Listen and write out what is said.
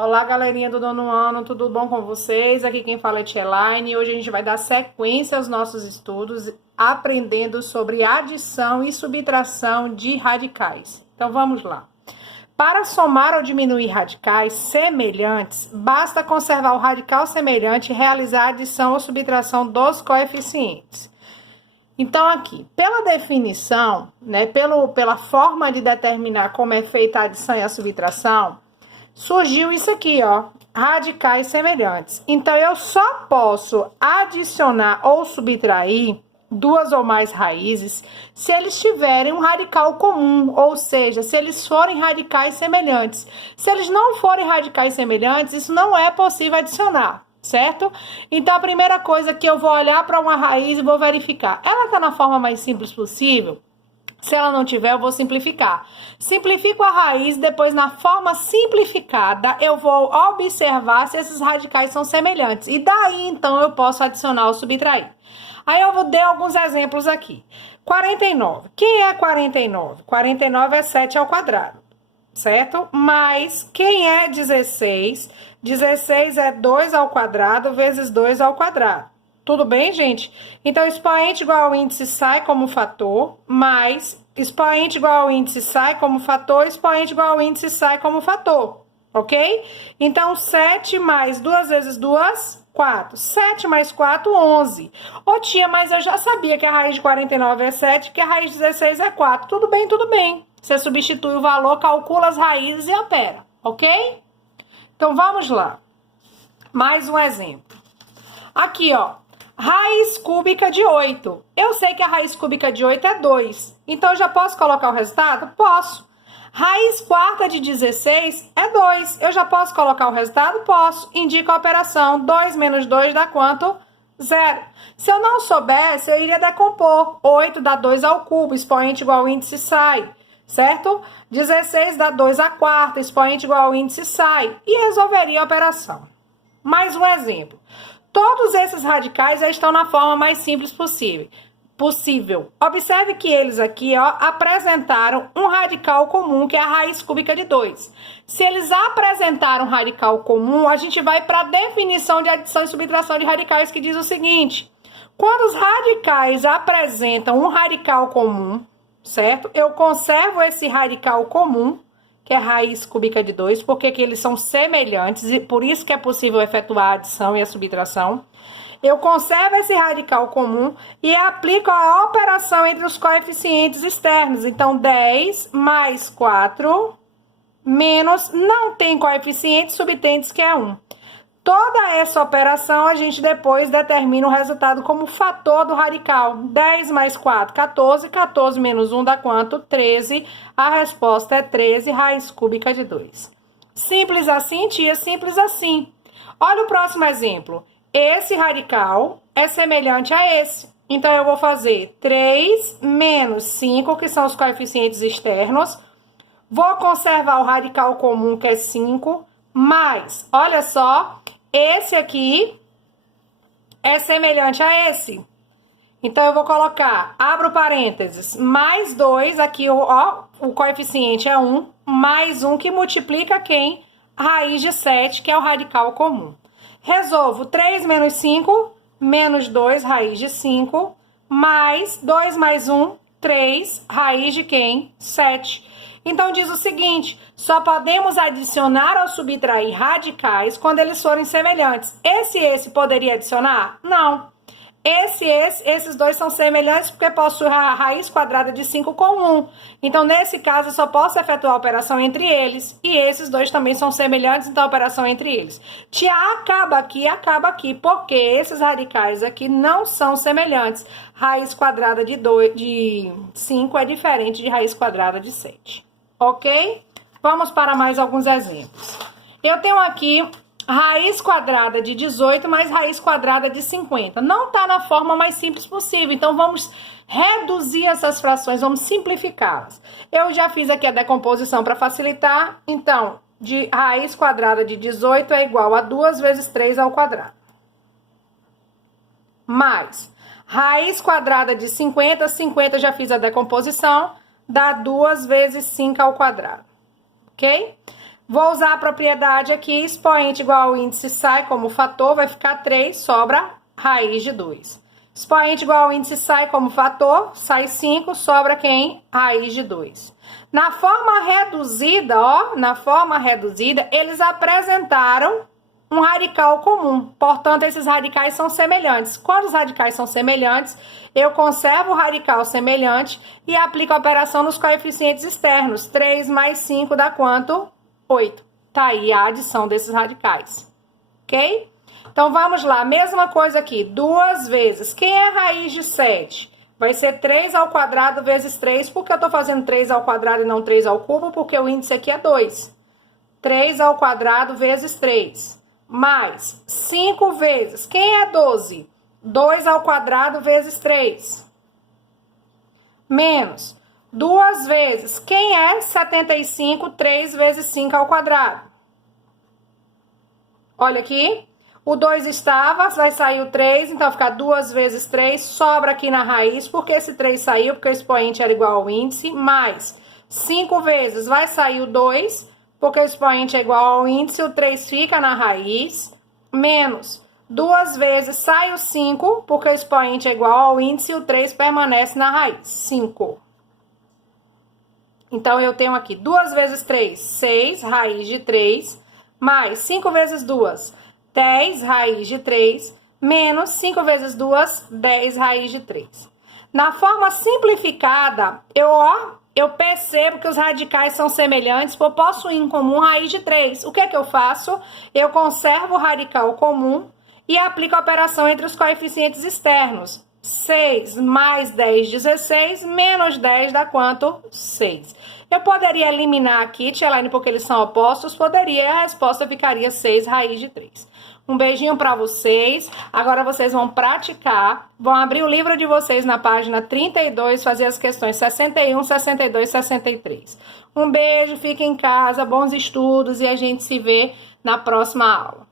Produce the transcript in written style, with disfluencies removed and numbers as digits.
Olá, galerinha do nono ano, tudo bom com vocês? Aqui quem fala é Tia Elaine e hoje a gente vai dar sequência aos nossos estudos aprendendo sobre adição e subtração de radicais. Então vamos lá. Para somar ou diminuir radicais semelhantes, basta conservar o radical semelhante e realizar a adição ou subtração dos coeficientes. Então, aqui, pela definição, pela forma de determinar como é feita a adição e a subtração, surgiu isso aqui, ó, radicais semelhantes. Então, eu só posso adicionar ou subtrair duas ou mais raízes se eles tiverem um radical comum, ou seja, se eles forem radicais semelhantes. Se eles não forem radicais semelhantes, isso não é possível adicionar, certo? Então, a primeira coisa que eu vou olhar para uma raiz e vou verificar, ela está na forma mais simples possível? Se ela não tiver, eu vou simplificar. Simplifico a raiz, depois na forma simplificada, eu vou observar se esses radicais são semelhantes. E daí, então, eu posso adicionar ou subtrair. Aí eu vou dar alguns exemplos aqui. 49. Quem é 49? 49 é 7 ao quadrado, certo? Mas quem é 16? 16 é 2 ao quadrado vezes 2 ao quadrado. Tudo bem, gente? Então, expoente igual ao índice sai como fator, mais expoente igual ao índice sai como fator, expoente igual ao índice sai como fator, ok? Então, 7 mais 2 vezes 2, 4. 7 mais 4, 11. Ô, tia, mas eu já sabia que a raiz de 49 é 7, que a raiz de 16 é 4. Tudo bem, tudo bem. Você substitui o valor, calcula as raízes e opera, ok? Então, vamos lá. Mais um exemplo. Aqui, ó. Raiz cúbica de 8. Eu sei que a raiz cúbica de 8 é 2. Então, eu já posso colocar o resultado? Posso. Raiz quarta de 16 é 2. Eu já posso colocar o resultado? Posso. Indica a operação. 2 menos 2 dá quanto? 0. Se eu não soubesse, eu iria decompor. 8 dá 2 ao cubo, expoente igual ao índice sai, certo? 16 dá 2 à quarta, expoente igual ao índice sai. E resolveria a operação. Mais um exemplo. Todos esses radicais já estão na forma mais simples possível. Observe que eles aqui, ó, apresentaram um radical comum, que é a raiz cúbica de 2. Se eles apresentaram um radical comum, a gente vai para a definição de adição e subtração de radicais, que diz o seguinte: quando os radicais apresentam um radical comum, certo? Eu conservo esse radical comum, que é a raiz cúbica de 2, porque que eles são semelhantes e por isso que é possível efetuar a adição e a subtração. Eu conservo esse radical comum e aplico a operação entre os coeficientes externos. Então, 10 mais 4 menos, não tem coeficientes subtentes, que é 1. Toda essa operação, a gente depois determina o resultado como fator do radical. 10 mais 4, 14. 14 menos 1 dá quanto? 13. A resposta é 13, raiz cúbica de 2. Simples assim, tia? Simples assim. Olha o próximo exemplo. Esse radical é semelhante a esse. Então, eu vou fazer 3 menos 5, que são os coeficientes externos. Vou conservar o radical comum, que é 5, mais, olha só, esse aqui é semelhante a esse. Então, eu vou colocar, abro parênteses, mais 2, aqui, ó, o coeficiente é 1, mais 1, que multiplica quem? Raiz de 7, que é o radical comum. Resolvo 3 menos 5, menos 2, raiz de 5, mais 2 mais 1, 3, raiz de quem? 7. Então, diz o seguinte, só podemos adicionar ou subtrair radicais quando eles forem semelhantes. Esse poderia adicionar? Não. Esses dois são semelhantes porque possuem a raiz quadrada de 5 com 1. Então, nesse caso, eu só posso efetuar a operação entre eles. E esses dois também são semelhantes, então a operação entre eles. Tia, acaba aqui, porque esses radicais aqui não são semelhantes. Raiz quadrada de 5 é diferente de raiz quadrada de 7. Ok? Vamos para mais alguns exemplos. Eu tenho aqui raiz quadrada de 18 mais raiz quadrada de 50. Não está na forma mais simples possível, então vamos reduzir essas frações, vamos simplificá-las. Eu já fiz aqui a decomposição para facilitar. Então, de raiz quadrada de 18 é igual a 2 vezes 3 ao quadrado. Mais raiz quadrada de 50, 50 já fiz a decomposição, dá 2 vezes 5 ao quadrado, ok? Vou usar a propriedade aqui, expoente igual ao índice sai como fator, vai ficar 3, sobra raiz de 2. Expoente igual ao índice sai como fator, sai 5, sobra quem? Raiz de 2. Na forma reduzida, ó, na forma reduzida, eles apresentaram um radical comum. Portanto, esses radicais são semelhantes. Quando os radicais são semelhantes, eu conservo o radical semelhante e aplico a operação nos coeficientes externos. 3 mais 5 dá quanto? 8. Tá aí a adição desses radicais. Ok? Então, vamos lá. Mesma coisa aqui. 2 vezes. Quem é a raiz de 7? Vai ser 3 ao quadrado vezes 3. Por que eu tô fazendo 3 ao quadrado e não 3 ao cubo? Porque o índice aqui é 2. 3 ao quadrado vezes 3. Mais 5 vezes. Quem é 12? 2 ao quadrado vezes 3. Menos 2 vezes. Quem é 75? 3 vezes 5 ao quadrado. Olha aqui. O 2 estava, vai sair o 3, então vai ficar 2 vezes 3, sobra aqui na raiz, porque esse 3 saiu, porque o expoente era igual ao índice, mais 5 vezes vai sair o 2, porque o expoente é igual ao índice, o 3 fica na raiz, menos 2 vezes sai o 5, porque o expoente é igual ao índice, o 3 permanece na raiz, 5. Então, eu tenho aqui 2 vezes 3, 6, raiz de 3, mais 5 vezes 2, 10 raiz de 3, menos 5 vezes 2, 10 raiz de 3. Na forma simplificada, eu percebo que os radicais são semelhantes por possuir em comum raiz de 3. O que é que eu faço? Eu conservo o radical comum e aplico a operação entre os coeficientes externos. 6 mais 10, 16, menos 10 dá quanto? 6. Eu poderia eliminar aqui, Tia Elaine, porque eles são opostos? Poderia, a resposta ficaria 6 raiz de 3. Um beijinho para vocês. Agora vocês vão praticar, vão abrir o livro de vocês na página 32, fazer as questões 61, 62, 63. Um beijo, fiquem em casa, bons estudos e a gente se vê na próxima aula.